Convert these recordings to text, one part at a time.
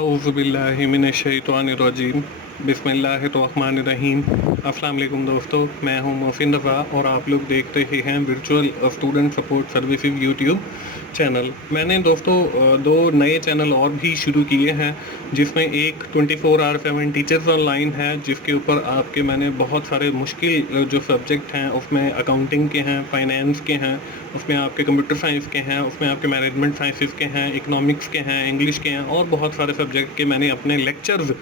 आऊज़ुबिल्लाहि मिनश्शैतानिर्रजीम बिस्मिल्लाहिर्रहमानिर्रहीम। अस्सलाम वालेकुम दोस्तों, मैं हूं मोहसिन रफ़ा और आप लोग देख रहे हैं virtual student support services YouTube channel. मैंने दोस्तों दो नए चैनल और भी शुरू किए हैं, जिसमें एक 24/7 टीचर्स ऑनलाइन है, जिसके ऊपर आपके मैंने बहुत सारे मुश्किल जो सब्जेक्ट हैं उसमें अकाउंटिंग के हैं, फाइनेंस के हैं, उसमें आपके कंप्यूटर साइंस के हैं, उसमें आपके मैनेजमेंट साइंसेस के हैं, इकोनॉमिक्स के हैं, इंग्लिश के हैं और बहुत सारे सब्जेक्ट के मैंने अपने लेक्चर्स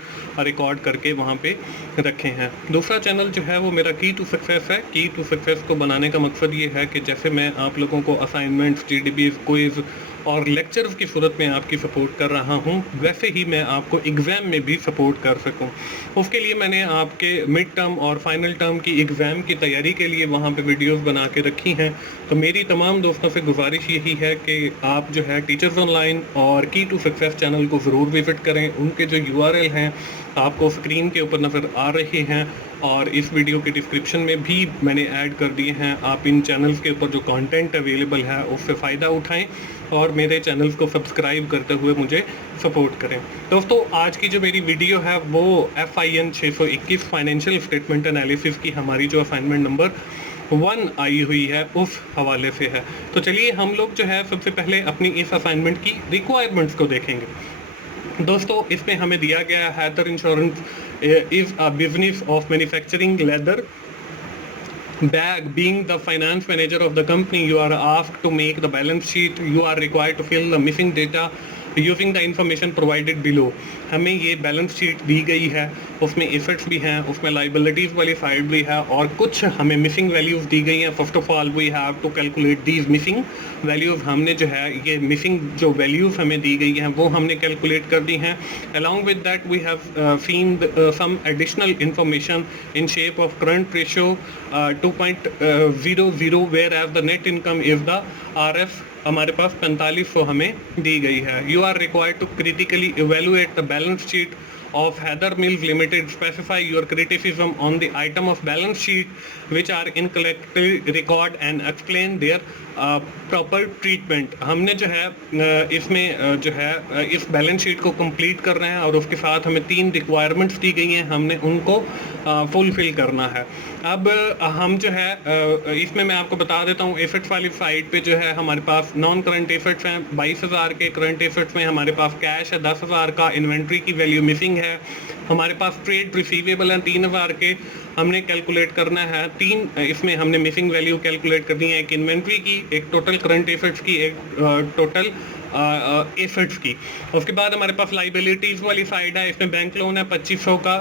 रिकॉर्ड करके वहाँ पे रखे हैं। दूसरा चैनल जो है वो मेरा की टू सक्सेस है। की टू सक्सेस को बनाने का मकसद ये है कि जैसे मैं आप लोगों को असाइनमेंट्स, जीडीबी, क्विज और लेक्चर्स की सूरत में आपकी सपोर्ट कर रहा हूँ, वैसे ही मैं आपको एग्ज़ाम में भी सपोर्ट कर सकूँ। उसके लिए मैंने आपके मिड टर्म और फाइनल टर्म की एग्ज़ाम की तैयारी के लिए वहाँ पे वीडियोस बना के रखी हैं। तो मेरी तमाम दोस्तों से गुजारिश यही है कि आप जो है टीचर्स ऑनलाइन और की टू सक्सेस चैनल को ज़रूर विज़िट करें। उनके जो यूआरएल हैं आपको स्क्रीन के ऊपर नज़र आ रहे हैं और इस वीडियो के डिस्क्रिप्शन में भी मैंने ऐड कर दिए हैं। आप इन चैनल्स के ऊपर जो कंटेंट अवेलेबल है उससे फ़ायदा उठाएं और मेरे चैनल्स को सब्सक्राइब करते हुए मुझे सपोर्ट करें। दोस्तों, आज की जो मेरी वीडियो है वो FIN 621 फाइनेंशियल स्टेटमेंट एनालिसिस की हमारी जो असाइनमेंट नंबर 1 आई हुई है उस हवाले से है। तो चलिए हम लोग जो है सबसे पहले अपनी इस असाइनमेंट की रिक्वायरमेंट्स को देखेंगे। दोस्तों, इसमें हमें दिया गया है Heather insurance is a business of manufacturing leather bag. Being the finance manager of the company, you are asked to make the balance sheet. You are required to fill the missing data using the information provided below. हमें ये balance sheet दी गई है, उसमें assets भी हैं, उसमें liabilities वाली side भी है और कुछ हमें मिसिंग वैल्यूज़ दी गई हैं। First of all we have to calculate these missing values. हमने जो है ये मिसिंग जो वैल्यूज़ हमें दी गई हैं वो हमने कैलकुलेट कर दी हैं। Along with that we have seen some additional information in shape of current ratio 2.00 whereas the net income is the RF हमारे पास 4500 हमें दी गई है। You are required to critically evaluate the balance sheet of Heather Mills Limited. Specify your criticism on the item of balance sheet which are incorrectly record and explain their proper treatment. हमने जो है इसमें जो है इस balance sheet को complete कर रहे हैं और उसके साथ हमें 3 रिक्वायरमेंट्स दी गई हैं, हमने उनको फुलफिल करना है। अब हम जो है इसमें मैं आपको बता देता हूँ, एसेट्स वाली साइड पे जो है हमारे पास नॉन करंट एसेट्स हैं 22,000 के, करंट एसेट्स में हमारे पास कैश है 10,000 का, इन्वेंट्री की वैल्यू मिसिंग है, हमारे पास ट्रेड रिसीवेबल है 3,000 के, हमने कैलकुलेट करना है 3 इसमें हमने मिसिंग वैल्यू कैलकुलेट करनी है, एक इन्वेंट्री की, एक टोटल करंट एसेट्स की, एक टोटल एसेट्स की। उसके बाद हमारे पास लाइबिलिटीज़ वाली साइड है, इसमें बैंक लोन है 2500 का,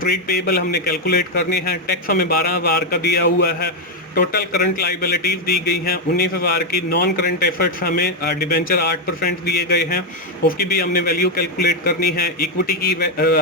ट्रेड पेबल हमने कैलकुलेट करनी है, टैक्स हमें 12,000 का दिया हुआ है, टोटल करंट लाइबिलिटीज़ दी गई हैं 19,000 की, नॉन करंट एसेट्स हमें डिबेंचर 8% दिए गए हैं, उसकी भी हमने वैल्यू कैलकुलेट करनी है, इक्विटी की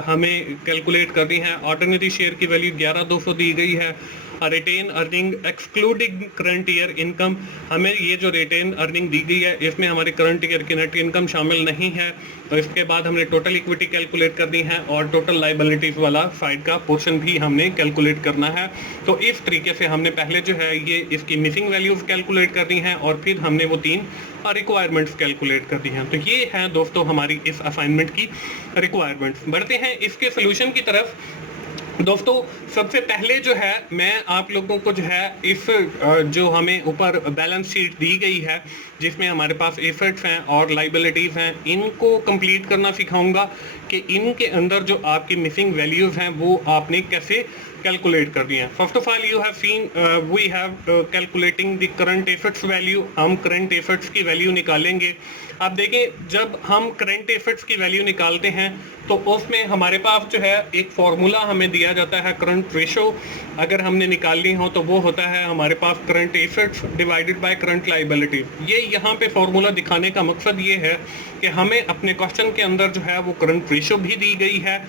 हमें कैलकुलेट करनी है, ऑर्डिनरी शेयर की वैल्यू 11,200 दी गई है, retain earning excluding current year income, हमें ये जो रिटेन अर्निंग दी गई है इसमें हमारे करंट ईयर की नेट इनकम शामिल नहीं है। तो इसके बाद हमने टोटल इक्विटी कैलकुलेट करनी है और टोटल लाइबिलिटीज वाला साइड का पोर्शन भी हमने कैलकुलेट करना है। तो इस तरीके से हमने पहले जो है ये इसकी मिसिंग वैल्यूज कैलकुलेट करनी है और फिर हमने वो 3 रिक्वायरमेंट्स कैलकुलेट कर दी हैं। तो ये है दोस्तों हमारी इस असाइनमेंट की रिक्वायरमेंट्स। बढ़ते हैं इसके सोल्यूशन की तरफ। दोस्तों, सबसे पहले जो है मैं आप लोगों को जो है इस जो हमें ऊपर बैलेंस शीट दी गई है जिसमें हमारे पास एसेट्स हैं और लाइबिलिटीज़ हैं, इनको कंप्लीट करना सिखाऊंगा कि इनके अंदर जो आपकी मिसिंग वैल्यूज़ हैं वो आपने कैसे कैलकुलेट कर दी हैं। First of all you have seen we have calculating the current assets value. हम करंट एसेट्स की वैल्यू निकालेंगे। आप देखें, जब हम करंट एसेट्स की वैल्यू निकालते हैं तो उसमें हमारे पास जो है एक फार्मूला हमें दिया जाता है करंट रेशो, अगर हमने निकालनी हो तो वो होता है हमारे पास current assets divided by current liabilities. ये यहाँ पे फार्मूला दिखाने का मकसद ये है कि हमें अपने क्वेश्चन के अंदर जो है वो करंट रेशो भी दी गई है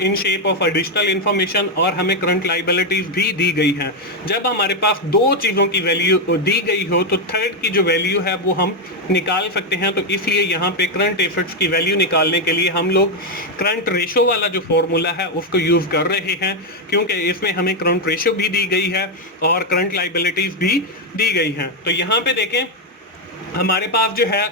इन शेप ऑफ एडिशनल इंफॉर्मेशन और हमें करंट लाइबिलिटीज भी दी गई हैं। जब हमारे पास 2 चीज़ों की वैल्यू दी गई हो तो थर्ड की जो वैल्यू है वो हम निकाल सकते हैं। तो इसलिए यहाँ पे करंट एसेट्स की वैल्यू निकालने के लिए हम लोग करंट रेशो वाला जो फॉर्मूला है उसको यूज़ कर रहे हैं, क्योंकि इसमें हमें करंट रेशो भी दी गई है और करंट लाइबिलिटीज भी दी गई हैं। तो यहाँ पे देखें, हमारे पास जो है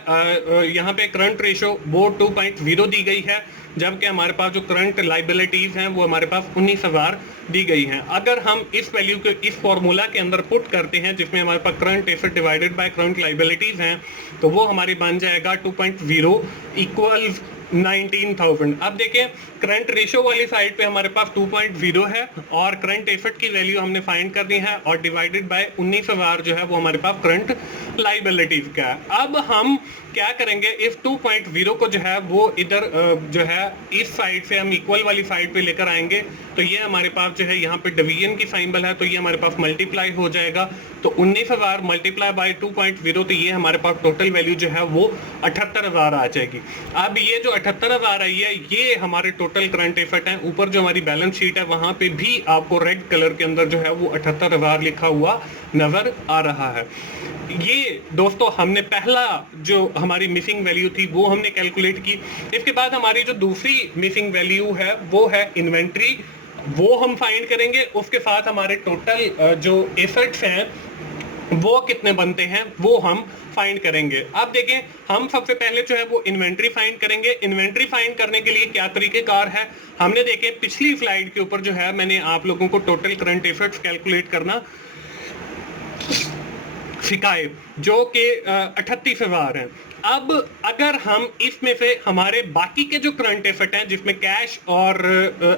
यहाँ पे करंट रेशो वो 2.0 दी गई है, जबकि हमारे पास जो करंट लाइबिलिटीज हैं वो हमारे पास 19,000 दी गई हैं। अगर हम इस वैल्यू को इस फॉर्मूला के अंदर पुट करते हैं जिसमें हमारे पास current asset divided by current liabilities हैं, तो वो हमारी बन जाएगा 2.0 इक्वल्स 19,000। अब देखें करंट रेशियो वाली साइड पे हमारे पास 2.0 है और करंट एसेट की वैल्यू हमने फाइंड करनी है और डिवाइडेड बाय 19,000 जो है वो हमारे पास करंट लाइबिलिटीज का है। अब हम क्या करेंगे, इस 2.0 को जो है वो इधर जो है इस साइड से हम इक्वल वाली साइड पे लेकर आएंगे, तो ये हमारे पास जो है यहाँ पे डिवीजन की सिंबल है, तो ये हमारे पास मल्टीप्लाई हो जाएगा। तो 19,000 मल्टीप्लाई बाय 2.0, तो ये हमारे पास टोटल वैल्यू जो है वो 78,000 आ जाएगी। अब ये जो 78,000 आई है ये हमारे टोटल करंट एसेट है। ऊपर जो हमारी बैलेंस शीट है वहां पे भी आपको रेड कलर के अंदर जो है वो 78,000 लिखा हुआ नजर आ रहा है। ये दोस्तों हमने पहला जो हमारी मिसिंग वैल्यू थी वो हमने कैलकुलेट की। इसके बाद हमारी जो दूसरी मिसिंग वैल्यू है वो है इन्वेंट्री, वो हम फाइंड करेंगे। उसके साथ हमारे टोटल जो एसेट्स हैं वो कितने बनते हैं वो हम फाइंड करेंगे। अब देखें हम सबसे पहले जो है वो इन्वेंट्री फाइंड करेंगे। इन्वेंट्री फाइंड करने के लिए क्या तरीकेकार है, हमने देखे पिछली स्लाइड के ऊपर जो है मैंने आप लोगों को टोटल करंट एसेट्स कैलकुलेट करना सिखाए जो कि 38,000 हैं। अब अगर हम इसमें से हमारे बाकी के जो करंट एसेट हैं जिसमें कैश और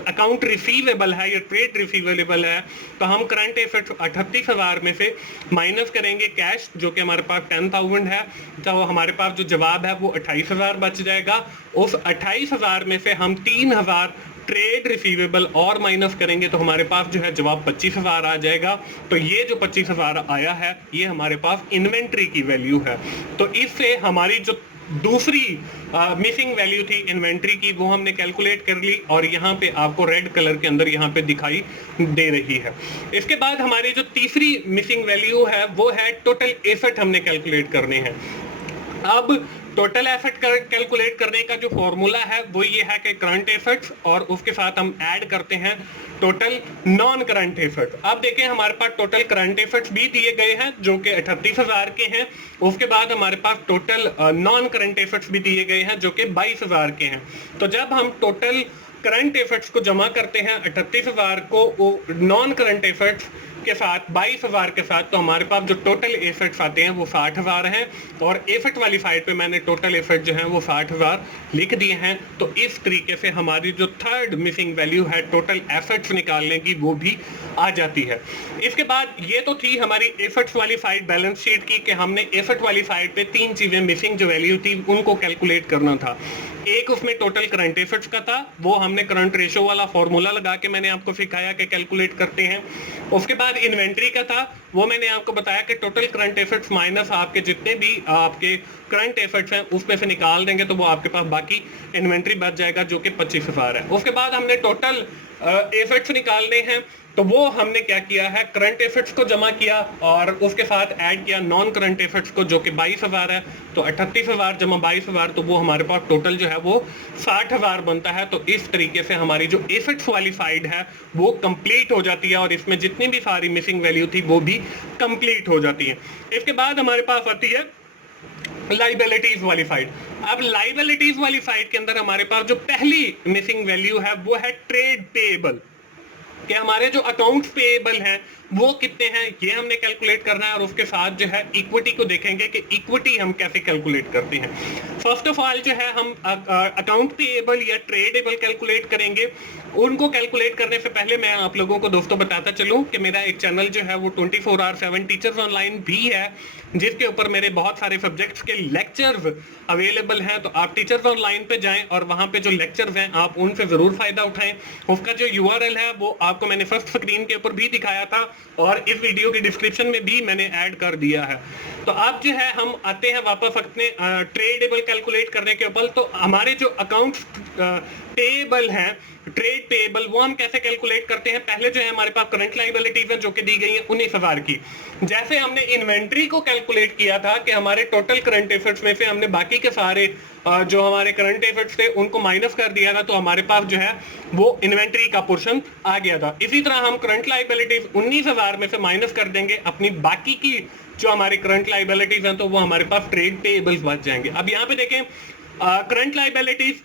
अकाउंट रिसीवेबल है या ट्रेड रिसीवेबल है, तो हम करंट एसेट 38,000 में से माइनस करेंगे कैश जो कि हमारे पास 10,000 है, तो हमारे पास जो जवाब है वो 28,000 बच जाएगा। उस 28,000 में से हम 3,000 ट्रेड रिसीवेबल और माइनस करेंगे तो हमारे पास जो है जवाब 25,000 आ जाएगा। तो ये जो 25,000 आया है ये हमारे पास इन्वेंट्री की वैल्यू है। तो इससे हमारी जो दूसरी मिसिंग वैल्यू थी इन्वेंट्री की वो हमने कैलकुलेट कर ली और यहाँ पे आपको रेड कलर के अंदर यहाँ पे दिखाई दे रही है। इसके बाद हमारी जो तीसरी मिसिंग वैल्यू है वो है टोटल एसेट हमने कैलकुलेट करने हैं। अब टोटल एसेट कैलकुलेट करने का जो फॉर्मूला है वो ये है कि करंट एसेट्स और उसके साथ हम ऐड करते हैं टोटल नॉन करंट एसेट्स। अब देखें हमारे पास टोटल करंट एसेट्स भी दिए गए हैं जो कि 38,000 के हैं। उसके बाद हमारे पास टोटल नॉन करंट एसेट्स भी दिए गए हैं जो कि 22,000 के हैं। तो जब हम टोटल करंट एसेट्स को जमा करते हैं 38,000 को नॉन करंट एसेट्स के साथ 22,000 के साथ, तो हमारे पास जो टोटल एसेट्स आते हैं वो 60,000 हैं और एसेट वाली साइड पे मैंने टोटल एसेट जो है वो 60,000 लिख दिए हैं। तो इस तरीके से हमारी जो थर्ड मिसिंग वैल्यू है टोटल एसेट्स निकालने की वो भी आ जाती है। इसके बाद ये तो थी हमारी एसेट्स वाली साइड बैलेंस शीट की कि हमने एसेट वाली साइड पे तीन चीजें मिसिंग जो वैल्यू थी उनको कैलकुलेट करना था। एक उसमें टोटल करंट एसेट्स का था, वो हमने करंट रेशियो वाला फॉर्मूला लगा के मैंने आपको सिखाया कि कैलकुलेट करते हैं। उसके बाद इन्वेंट्री का था, वो मैंने आपको बताया कि टोटल करंट एसेट्स माइनस आपके जितने भी आपके करंट एसेट्स हैं उसमें से निकाल देंगे तो वो आपके पास बाकी इन्वेंट्री बच जाएगा जो कि 25,000 है। उसके बाद हमने टोटल एसेट्स निकालने हैं, तो वो हमने क्या किया है करंट एसेट्स को जमा किया और उसके साथ ऐड किया नॉन करंट एसेट्स को जो कि 22,000 है। तो 38,000 जमा 22,000 तो वो हमारे पास टोटल जो है वो 60,000 बनता है। तो इस तरीके से हमारी जो एसेट्स वाली साइड है वो कंप्लीट हो जाती है और इसमें जितनी भी सारी मिसिंग वैल्यू थी वो भी कंप्लीट हो जाती है। इसके बाद हमारे पास आती है लाइबिलिटीज वाली साइड। अब लाइबिलिटीज वाली साइड के अंदर हमारे पास जो पहली मिसिंग वैल्यू है वो है ट्रेड पेएबल, कि हमारे जो अकाउंट्स पेएबल हैं वो कितने हैं ये हमने कैलकुलेट करना है और उसके साथ जो है इक्विटी को देखेंगे कि इक्विटी हम कैसे कैलकुलेट करते हैं। फर्स्ट ऑफ ऑल जो है हम अकाउंट पेएबल या ट्रेडेबल कैलकुलेट करेंगे। उनको कैलकुलेट करने से पहले मैं आप लोगों को दोस्तों बताता चलूं कि मेरा एक चैनल जो है वो 24/7 टीचर्स ऑनलाइन भी है जिसके ऊपर मेरे बहुत सारे सब्जेक्ट्स के लेक्चर्स अवेलेबल हैं। तो आप टीचर्स ऑनलाइन पे जाएं और वहां पे जो लेक्चर्स हैं आप उनसे जरूर फायदा उठाएं। उसका जो URL है वो आपको मैंने फर्स्ट स्क्रीन के ऊपर भी दिखाया था और इस वीडियो की डिस्क्रिप्शन में भी मैंने ऐड कर दिया है। तो अब जो है हम आते हैं वापस अपने ट्रेडेबल कैलकुलेट करने के ऊपर। तो हमारे जो अकाउंट्स पेएबल हैं ट्रेड पेएबल वो हम कैसे कैलकुलेट करते हैं। पहले जो है हमारे पास करंट लायबिलिटीज है जो कि दी गई है 19,000 की। जैसे हमने इन्वेंट्री को कैलकुलेट किया था कि हमारे टोटल करंट एसेट्स में से हमने बाकी के सारे जो हमारे करंट एसेट्स थे उनको माइनस कर दिया था, तो हमारे पास जो है वो इन्वेंट्री का पोर्शन आ गया था। इसी तरह हम करंट लायबिलिटीज 19,000 में से माइनस कर देंगे अपनी बाकी की जो हमारी करंट लायबिलिटीज हैं, तो वो हमारे पास ट्रेड पेएबल्स बच जाएंगे। अब यहाँ पे देखें करंट लायबिलिटीज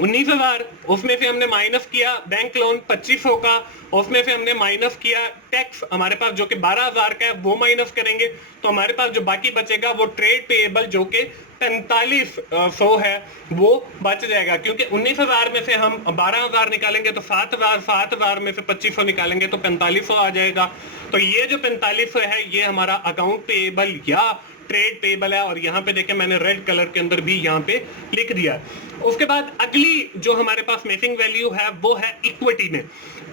19,000, उसमें से हमने माइनस किया बैंक लोन 2500 का, उसमें से हमने माइनस किया टैक्स हमारे पास जो कि 12,000 का है वो माइनस करेंगे, तो हमारे पास जो बाकी बचेगा वो ट्रेड पेएबल जो कि 4500 है वो बच जाएगा, क्योंकि 19,000 में से हम 12,000 निकालेंगे तो 7,000, 7,000 में से 2500 निकालेंगे तो 4500 आ जाएगा। तो ये जो 4500 है ये हमारा अकाउंट पेएबल या ट्रेड पेएबल है, और यहाँ पे देखें मैंने रेड कलर के अंदर भी यहाँ पे लिख दिया। उसके बाद अगली जो हमारे पास मिसिंग वैल्यू है वो है इक्विटी में।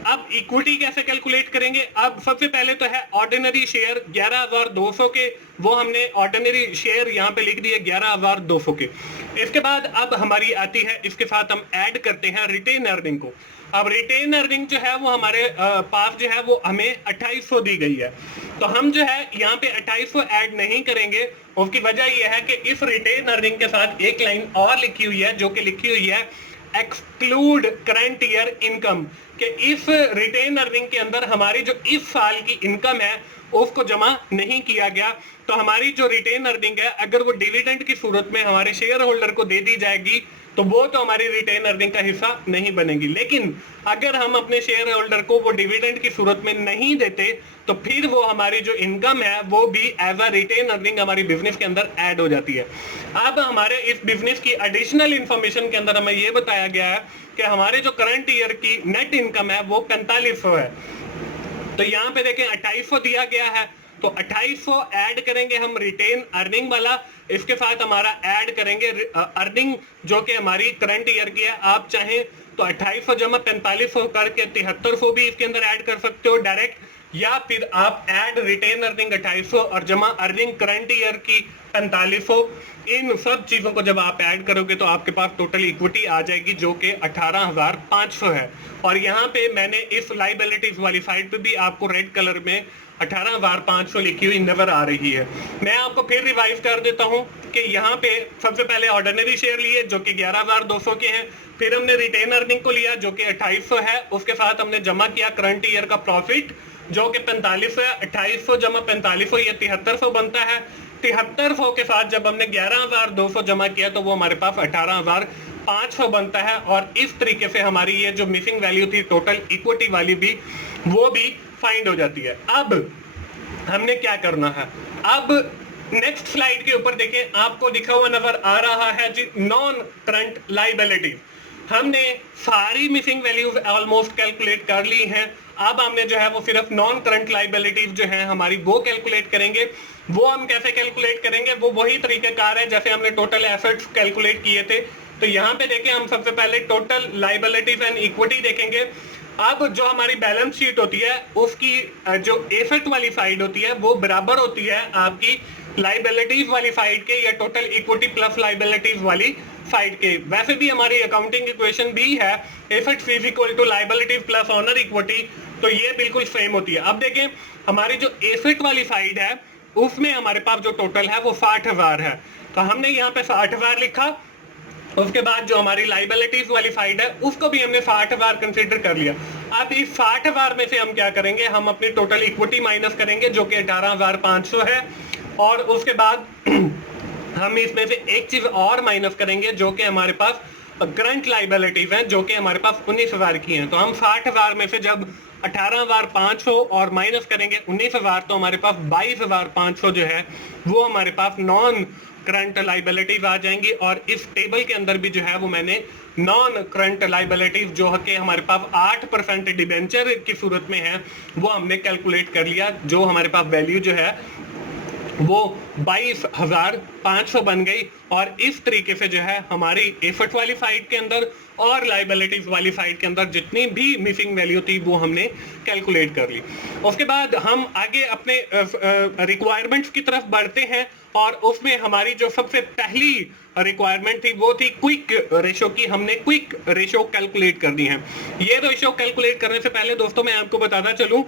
अब इक्विटी कैसे कैलकुलेट करेंगे? अब सबसे पहले तो है ऑर्डिनरी शेयर 11,200 के, वो हमने ऑर्डिनरी शेयर यहाँ पे लिख दिए 11,200 के। इसके बाद अब हमारी आती है, इसके साथ हम ऐड करते हैं रिटेन अर्निंग को। अब रिटेन अर्निंग जो है वो हमारे पास जो है वो हमें 2800 दी गई है, तो हम जो है यहाँ पे 2800 ऐड नहीं करेंगे। उसकी वजह यह है कि इस रिटेन अर्निंग के साथ एक लाइन और लिखी हुई है जो कि लिखी हुई है एक्सक्लूड करंट ईयर इनकम, कि इस रिटेन अर्निंग के अंदर हमारी जो इस साल की इनकम है उसको जमा नहीं किया गया। तो हमारी जो रिटेन अर्निंग है अगर वो डिविडेंड की सूरत में हमारे शेयर होल्डर को दे दी जाएगी तो वो तो हमारी रिटेन अर्निंग का हिस्सा नहीं बनेगी। लेकिन अगर हम अपने शेयर होल्डर को वो डिविडेंड की सूरत में नहीं देते तो फिर वो हमारी जो इनकम है वो भी एज अ रिटेन अर्निंग हमारी बिजनेस के अंदर ऐड हो जाती है। अब हमारे इस बिजनेस की एडिशनल इंफॉर्मेशन के अंदर हमें ये बताया गया है कि हमारे जो करंट ईयर की नेट इनकम है वो 4500 है। तो यहाँ पे देखें 2800 दिया गया है, तो 2800 ऐड करेंगे हम रिटेन अर्निंग वाला, इसके साथ हमारा ऐड करेंगे अर्निंग जो कि हमारी करंट ईयर की है। आप चाहें तो 2800 जमा 4500 करके 7300 भी इसके अंदर ऐड कर सकते हो डायरेक्ट, या फिर आप ऐड रिटेन अर्निंग 2800 और जमा अर्निंग करंट ईयर की 4500। इन सब चीजों को जब आप ऐड करोगे तो आपके पास टोटल इक्विटी आ जाएगी जो कि 18,500 है। और यहाँ पे मैंने इस लाइबिलिटीज वाली साइड पे भी आपको रेड कलर में 18,500 लिखी हुई नजर आ रही है। मैं आपको फिर रिवाइज कर देता हूँ कि यहाँ पे सबसे पहले ऑर्डिनरी शेयर लिए जो कि 11,200 के हैं, फिर हमने रिटेन अर्निंग को लिया जो कि 2800 है, उसके साथ हमने जमा किया करंट ईयर का प्रॉफिट जो कि 4500 है। 2800 जमा 4500 ये 7300 बनता है। 7300 के साथ जब हमने 11,200 जमा किया तो वो हमारे पास 18,500 बनता है। और इस तरीके से हमारी ये जो मिसिंग वैल्यू थी टोटल इक्विटी वाली भी वो भी फाइंड हो जाती है। अब हमने क्या करना है, अब नेक्स्ट स्लाइड के ऊपर देखें, आपको लिखा हुआ नजर आ रहा है जी नॉन करंट लाइबिलिटीज। हमने सारी मिसिंग वैल्यूज ऑलमोस्ट कैलकुलेट कर ली हैं। अब हमने जो है वो सिर्फ नॉन करंट लाइबिलिटीज जो है हमारी वो कैलकुलेट करेंगे। वो हम कैसे कैलकुलेट करेंगे, वो वही तरीकेकार है जैसे हमने टोटल एसेट्स कैलकुलेट किए थे। तो यहाँ पे देखें, हम सबसे पहले टोटल लाइबिलिटीज एंड इक्विटी देखेंगे। अब जो हमारी बैलेंस शीट होती है उसकी जो एसेट वाली साइड होती है वो बराबर होती है आपकी लाइबिलिटीज वाली साइड के या टोटल इक्विटी प्लस लाइबिलिटीज वाली साइड के। वैसे भी हमारी अकाउंटिंग इक्वेशन भी है assets is equal to liabilities plus owner equity, तो ये बिल्कुल सेम होती है। अब देखें, हमारी जो एसेट वाली साइड है उसमें हमारे पास जो टोटल है वो 60,000 है, तो हमने यहाँ पे 60,000 लिखा। उसके बाद जो हमारी लाइबिलिटीज वाली साइड है उसको भी हमने 60,000 कंसीडर कर लिया। अब इस 60,000 में से हम क्या करेंगे, हम अपनी टोटल इक्विटी माइनस करेंगे जो कि 18,500 है, और उसके बाद हम इसमें से एक चीज और माइनस करेंगे जो कि हमारे पास करंट लाइबिलिटीज हैं जो कि हमारे पास 19,000 की हैं। तो हम 60,000 में से जब 18,500 और माइनस करेंगे 19,000 तो हमारे पास 22,500 जो है वो हमारे पास नॉन करंट लाइबिलिटीज आ जाएंगी। और इस टेबल के अंदर भी जो है वो मैंने नॉन करंट लाइबिलिटीज जो है कि हमारे पास 8% डिबेंचर की सूरत में है वो हमने कैलकुलेट कर लिया, जो हमारे पास वैल्यू जो है वो 22,500 बन गई। और इस तरीके से जो है हमारी एसेट वाली साइड के अंदर और लाइबिलिटीज वाली साइड के अंदर जितनी भी मिसिंग वैल्यू थी वो हमने कैलकुलेट कर ली। उसके बाद हम आगे अपने रिक्वायरमेंट्स की तरफ बढ़ते हैं, और उसमें हमारी जो सबसे पहली रिक्वायरमेंट थी वो थी क्विक रेशो की। हमने क्विक रेशो कैलकुलेट करनी है। ये रेशो कैलकुलेट करने से पहले दोस्तों मैं आपको बताना चलूं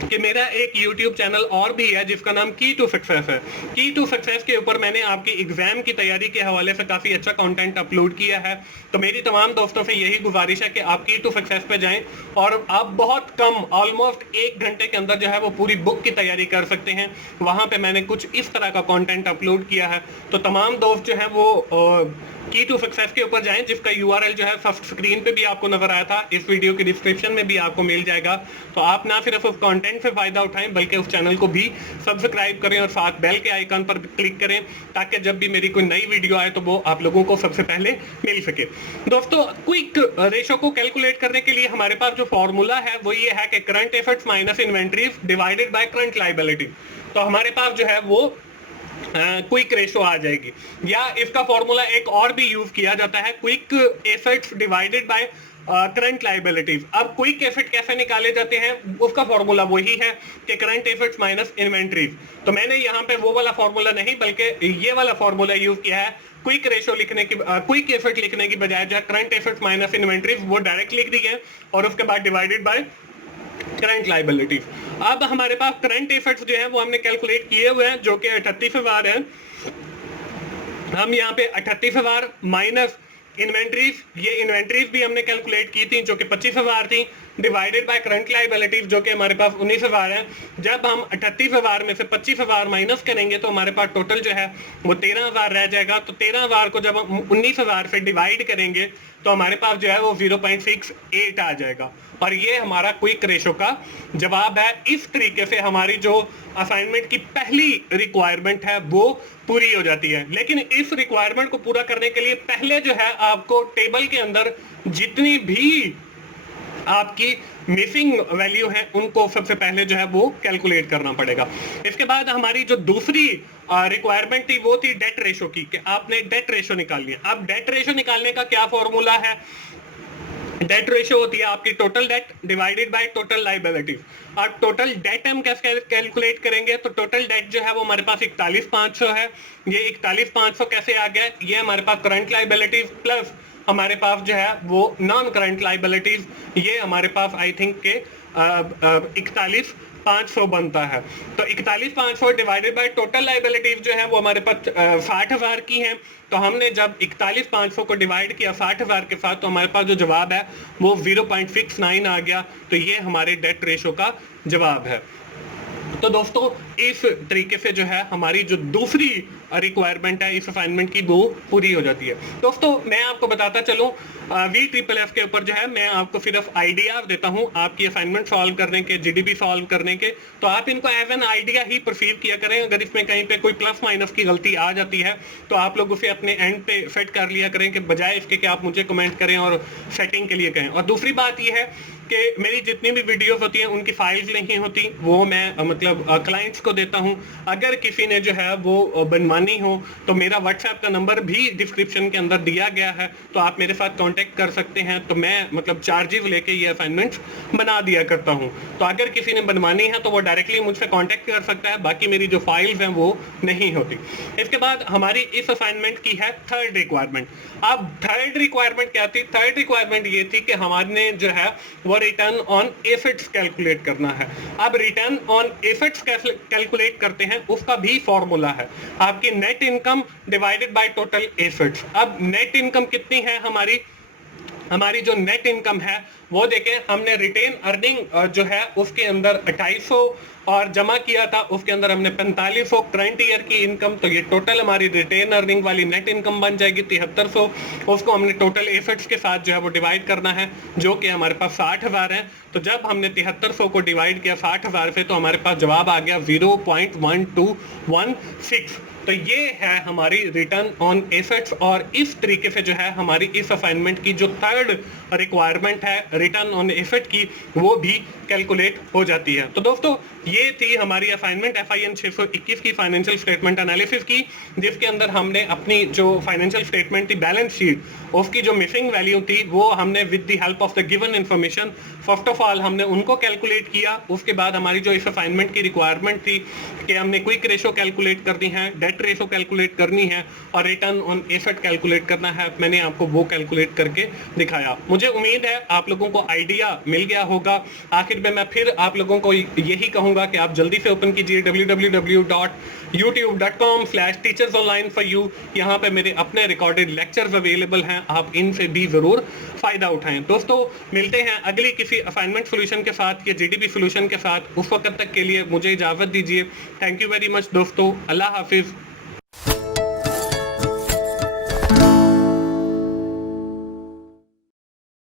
कि मेरा एक YouTube चैनल और भी है जिसका नाम की टू सक्सेस है। की टू सक्सेस के ऊपर मैंने आपकी एग्जाम की तैयारी के हवाले से काफी अच्छा कंटेंट अपलोड किया है। तो मेरी तमाम दोस्तों से यही गुजारिश है कि आप की टू सक्सेस पे जाएं और आप बहुत कम ऑलमोस्ट 1 घंटे के अंदर जो है वो पूरी बुक की तैयारी कर सकते हैं। वहां पे मैंने कुछ इस तरह का कंटेंट अपलोड किया है। तो तमाम दोस्त जो है वो की टू सक्सेस के ऊपर जाएं, जिसका URL जो है फर्स्ट स्क्रीन पे भी आपको नजर आया था, इस वीडियो की डिस्क्रिप्शन में भी आपको मिल जाएगा। तो आप ना सिर्फ उस कंटेंट से फायदा उठाएं बल्कि उस चैनल को भी सब्सक्राइब करें और साथ बेल के आइकन पर क्लिक करें ताकि जब भी मेरी कोई नई वीडियो आए तो वो आप लोगों को सबसे पहले मिल सके। दोस्तों, क्विक रेशो को कैलकुलेट करने के लिए हमारे पास जो फॉर्मूला है वो ये है कि current assets minus inventories divided by current liability. तो हमारे पास जो है वो क्विक रेशो आ जाएगी, या इसका फॉर्मूला एक और भी यूज किया जाता है, quick assets divided by current liabilities. अब क्विक एसेट कैसे निकाले जाते हैं, उसका फॉर्मूला वही है कि करंट एसेट्स माइनस इन्वेंटरीज। तो मैंने यहाँ पे वो वाला फॉर्मूला नहीं बल्कि ये वाला फॉर्मूला यूज किया है। क्विक रेशो लिखने की क्विक एसेट लिखने की बजाय जो है करंट एसेट्स माइनस इन्वेंटरीज वो डायरेक्ट लिख दी है और उसके बाद डिवाइडेड बाय करंट लायबिलिटीज। अब हमारे पास करंट एसेट्स जो है वो हमने कैलकुलेट किए हुए हैं जो कि 38,000 है। हम यहाँ पे 38,000 माइनस इन्वेंटरीज, ये इन्वेंटरीज भी हमने कैलकुलेट की थी जो कि 25,000 थी, डिवाइडेड बाय करंट लायबिलिटीज जो कि हमारे पास 19,000 है। जब हम 38,000 में से 25,000 माइनस करेंगे तो हमारे पास टोटल जो है वो 13,000 रह जाएगा। तो 13,000 को जब हम 19,000 से डिवाइड करेंगे तो हमारे पास जो है वो 0.68 आ जाएगा और ये हमारा क्विक रेशो का जवाब है। इस तरीके से हमारी जो असाइनमेंट की पहली रिक्वायरमेंट है वो पूरी हो जाती है। लेकिन इस रिक्वायरमेंट को पूरा करने के लिए पहले जो है आपको टेबल के अंदर जितनी भी आपकी मिसिंग वैल्यू है उनको सबसे पहले जो है वो कैलकुलेट करना पड़ेगा। इसके बाद हमारी जो दूसरी रिक्वायरमेंट थी वो थी डेट रेशो की, कि आपने डेट रेशो निकालनी है। अब डेट रेशो निकालने का क्या फॉर्मूला है, डेट रेशियो होती है आपकी total date divided by total liabilities. और टोटल डेट हम कैसे कैलकुलेट करेंगे, तो टोटल डेट जो है वो हमारे पास 41,500 है। ये 41,500 कैसे आ गया, ये हमारे पास करंट लायबिलिटीज प्लस हमारे पास जो है वो नॉन करंट लायबिलिटीज, ये हमारे पास आई थिंक के 41,500 बनता है। तो 41,500 डिवाइडेड बाय टोटल लायबिलिटीज जो है वो हमारे पास 60,000 की है। तो हमने जब 41,500 को डिवाइड किया 60,000 के साथ तो हमारे पास जो जवाब है वो 0.69 आ गया। तो ये हमारे डेट रेशो का जवाब है। तो दोस्तों, इस तरीके से जो है हमारी जो दूसरी रिक्वायरमेंट है इस असाइनमेंट की वो पूरी हो जाती है। दोस्तों, मैं आपको बताता चलूं VFFF के ऊपर जो है मैं आपको सिर्फ आइडिया देता हूं आपकी असाइनमेंट सॉल्व करने के, GDP सॉल्व करने के। तो आप इनको एज एन आइडिया ही परसीव किया करें। अगर इसमें कहीं पे कोई प्लस माइनस की गलती आ जाती है तो आप लोग उसे अपने एंड पे सेट कर लिया करें, कि बजाय इसके कि आप मुझे कमेंट करें और सेटिंग के लिए कहें। और दूसरी बात यह है कि मेरी जितनी भी वीडियोस होती हैं उनकी फाइल्स नहीं होती, वो मैं मतलब क्लाइंट्स को देता हूं। अगर किसी ने जो है वो बनवानी हो तो मेरा व्हाट्सएप का नंबर भी डिस्क्रिप्शन के अंदर दिया गया है, तो आप मेरे साथ कांटेक्ट कर सकते हैं। तो मैं मतलब चार्जेस लेके ये असाइनमेंट्स बना दिया करता हूं। तो अगर किसी ने बनवानी है तो वो डायरेक्टली मुझसे कांटेक्ट कर सकता है, बाकी मेरी जो फाइल्स हैं वो नहीं होती। इसके बाद हमारी इस असाइनमेंट की है थर्ड रिक्वायरमेंट। अब थर्ड रिक्वायरमेंट क्या थी, थर्ड रिक्वायरमेंट ये थी कि हमारे जो है वो रिटर्न ऑन एसेट्स कैलकुलेट करना है। अब रिटर्न ऑन एसेट्स कैसे कैलकुलेट करते हैं उसका भी फॉर्मूला है, आपकी net income divided by total assets. अब नेट इनकम कितनी है हमारी जो नेट इनकम है वो देखें, हमने रिटेन अर्निंग जो है उसके अंदर 2800 और जमा किया था, उसके अंदर हमने 4500 करंट ईयर की इनकम। तो ये टोटल हमारी रिटेन अर्निंग वाली नेट इनकम बन जाएगी 7300। उसको हमने टोटल एसेट्स के साथ जो है वो डिवाइड करना है जो कि हमारे पास 60,000 है। तो जब हमने 7300 को डिवाइड किया 60,000 से तो हमारे पास जवाब आ गया 0.1216। तो ये है हमारी रिटर्न ऑन एसेट्स और इस तरीके से जो है हमारी इस असाइनमेंट की जो थर्ड रिक्वायरमेंट है रिटर्न ऑन एसेट की वो भी कैलकुलेट हो जाती है। तो दोस्तों, ये थी हमारी असाइनमेंट FIN 621 की फाइनेंशियल स्टेटमेंट एनालिसिस की, जिसके अंदर हमने अपनी जो फाइनेंशियल स्टेटमेंट थी बैलेंस शीट उसकी जो मिसिंग वैल्यू थी वो हमने with the help of the given information first of all हमने उनको कैलकुलेट किया। उसके बाद हमारी जो इस असाइनमेंट की रिक्वायरमेंट थी कि हमने क्विक रेशो कैलकुलेट करनी है, डेट डेट रेशो कैलकुलेट करनी है और रिटर्न ऑन एसेट कैलकुलेट करना है, मैंने आपको वो कैलकुलेट करके दिखाया। मुझे उम्मीद है आप लोगों को आइडिया मिल गया होगा। आखिर में मैं फिर आप लोगों को यही कहूंगा कि आप जल्दी से ओपन कीजिए www.youtube.com/teachersonline4you। यहाँ पे मेरे अपने रिकॉर्डेड लेक्चर्स अवेलेबल हैं, आप इनसे भी जरूर फायदा उठाएं। दोस्तों मिलते हैं अगली किसी असाइनमेंट सॉल्यूशन के साथ या जीडीपी सॉल्यूशन के साथ। उस वक्त तक के लिए मुझे इजाजत दीजिए। थैंक यू वेरी मच दोस्तों, अल्लाह हाफिज।